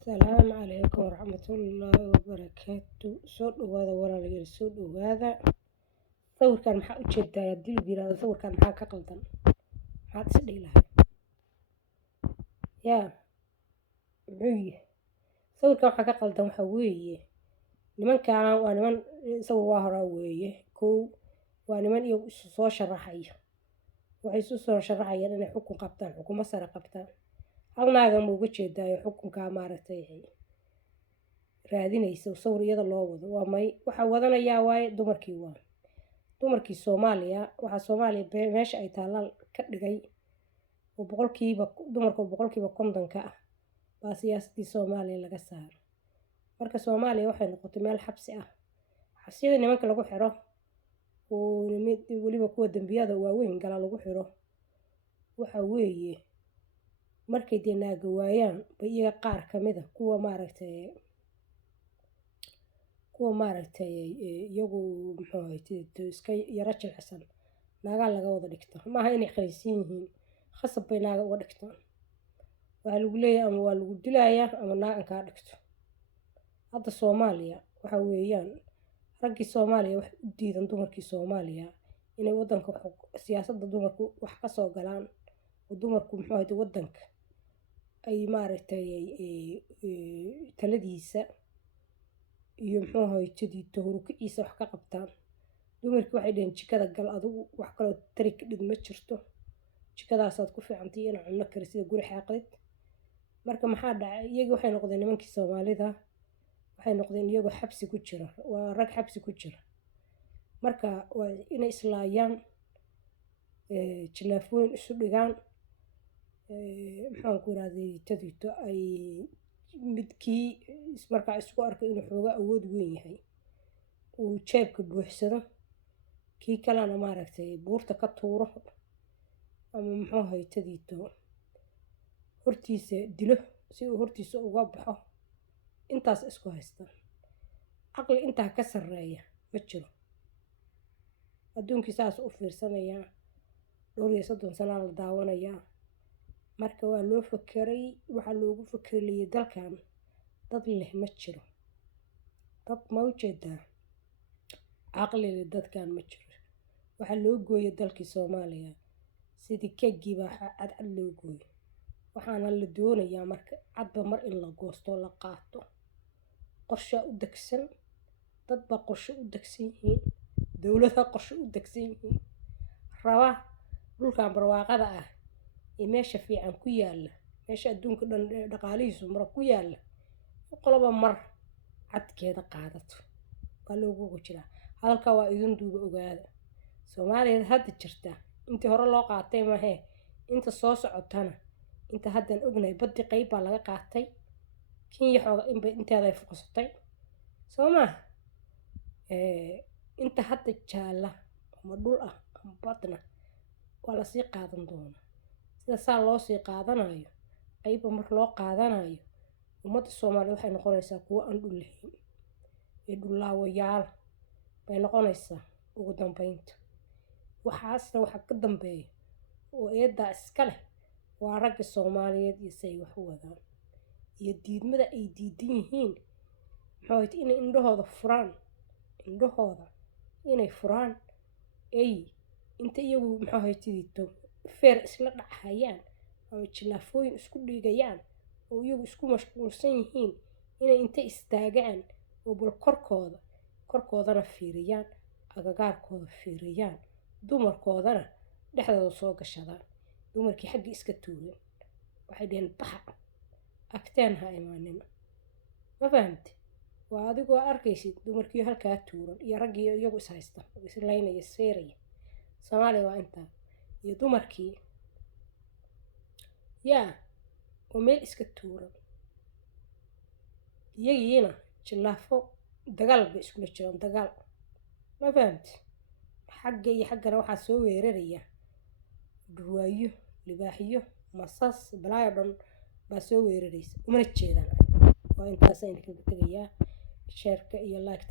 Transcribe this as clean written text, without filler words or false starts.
Asalaamu calaykum waraxmatullaahi wabarakaatu. Soo dhawaada walaalayaal, soo dhawaada. Sawirkan maxaa u jeedaa? Haddii lagu yiraahdo sawirkan maxaa ka qaldan, maxaad is dhihi lahayd? Yaa muxuu yahay sawirkan? Waxaa ka qaldan waxaa weeye nimankan waa niman sawir waa horaa weeye. Kow waa niman iyagu isu soo sharaxaya. Waxay isu soo sharaxayaan inay xukun qabtaan, xukumo sare qabtaan. Hal naaga ma uga jeedaayo xukunka maaragtay raadinaysa sawir iyada loo wado. Waa may waxa wadanayaa waaye dumarkii waa dumarkii Soomaaliya. Waxa Soomaaliya meesha ay taalal ka dhigay oo boqolkiiba 50 ka ah baa siyaasadii Soomaaliya laga saaray. Marka Soomaaliya waxay noqotay meel xabsi ah. Xabsiyada nimanka lagu xiro oo waliba kuwa dambiyada waaweyn gala lagu xiro waxa weeye markay naaga waayaan bay iyaga qaar ka mid ah kuwa maaragtay iyagu muxuu ahayd iska yara jilicsan naaga laga wada dhigto. Maaha inay qaniisiin yihiin, khasab bay naaga uga dhigtaan. Waxa lagu leeyahay ama waa lagu dilayaa ama naagan ka dhigto. Hadda Soomaaliya waxa weeyaan raggii Soomaaliya wax u diidan dumarkii Soomaaliya inay wadanka siyaasadda dumarku wax ka soo galaan oo dumarku muxuu ahayd wadanka ay maaragtay taladiisa iyo muxuu ahayd horukiisa wax ka qabtaan. Dumarkii waxay dhaheen jikada gal adigu wax kale tari ka dhig ma jirto. Jikadaasaad ku fiicantay in cunno kari sida guri xaaqid. Marka maxaa dhacay? Iyagu waxay noqdeen nimankii Soomaalida waxay noqdeen iyagu xabsi ku jira. Waa rag xabsi ku jira. Marka waa inay islaayaan jilaafooyin isu dhigaan maxaan ku raadiyay tadito ay midkii markaa isku arko inuu xooga awood weyn yahay uu jeebka buuxsado kii kalena maaragtay buurta ka tuuro ama muxuu ahayd tadito hortiisa dilo si uu hortiisa uga baxo. Intaas isku haystaan. Aqli intaa ka sarreeya ma jiro. Adduunkii saas u fiirsanayaa dhowr iyo 30 sano la daawanayaa. Marka waa loo fakiray waxa loogu fakirayay dalkan dad leh ma jiro. Dad ma u jeedaa aqli leh dadkan ma jiro. Waxa loo gooyay dalkii Soomaaliya sidii keegii baa cad loo gooyay. Waxaana la doonayaa marka cadba mar in la goosto la qaato. Qorshe u dagsan dad ba qorshe u dagsan yihiin. Dawladda qorshe u dagsan yihiin. Raba dhulkan barwaaqada ah ee meesha fiican ku yaala meesha adduunka dhan dhaqaalihiisu mar ku yaala qoloba mar cadkeeda qaadato waa loogu jiraa. Halka waa idin duuba ogaada. Soomaaliya hadda jirta intii hore loo qaatay maahe inta soo socotana inta haddan ognahay baddi qayb baa laga qaatay. Kenya xooga inteeda ay fuqsatay. Soomaa inta hadda jaala ama dhul ah ama badna waa la sii qaadan doonaa. Sida saa loo sii qaadanayo qayb mar loo qaadanayo ummadda Soomaaliya waxay noqonaysaa kuwo aan dhul lahayn ee dhulaawayaal bay noqonaysaa ugu dambeynta. Waxaasna waxa ka dambeeya oo eedda iska leh waa ragga Soomaaliyeed iyo say wax u wadaan iyo diidmada ay diidan yihiin muxuu ahayd inay indhahooda inay furaan ay inta iyagu muxuu ahayd tidito feer isla dhacayaan ama jilaafooyin isku dhigayaan oo iyagu isku mashquulsan yihiin inay inta istaagaan oo bal korkoodana fiiriyaan agagaarkooda fiiriyaan dumarkoodana dhexdooda soo gashadaan. Dumarkii xagga iska tuuran waxay dhaheen baxa agteen ha imaanina. Ma fahamtay? waa adigoo arkaysid dumarkii halkaa tuuran iyo raggii iyagu is haysta islaynaya seeraya. Soomaaliya waa intaa iyo dumarkii oo meel iska tuuran iyagiina jilaafo dagaal bay iskula jiraan dagaal. Ma fahamtay? Xagga iyo xaggana waxaa soo weeraraya durwaayo libaaxiyo masas balaayo dhan baa soo weeraraysa umana jeedaan. Waa intaas ayaan ka tagayaa sheerka iyo like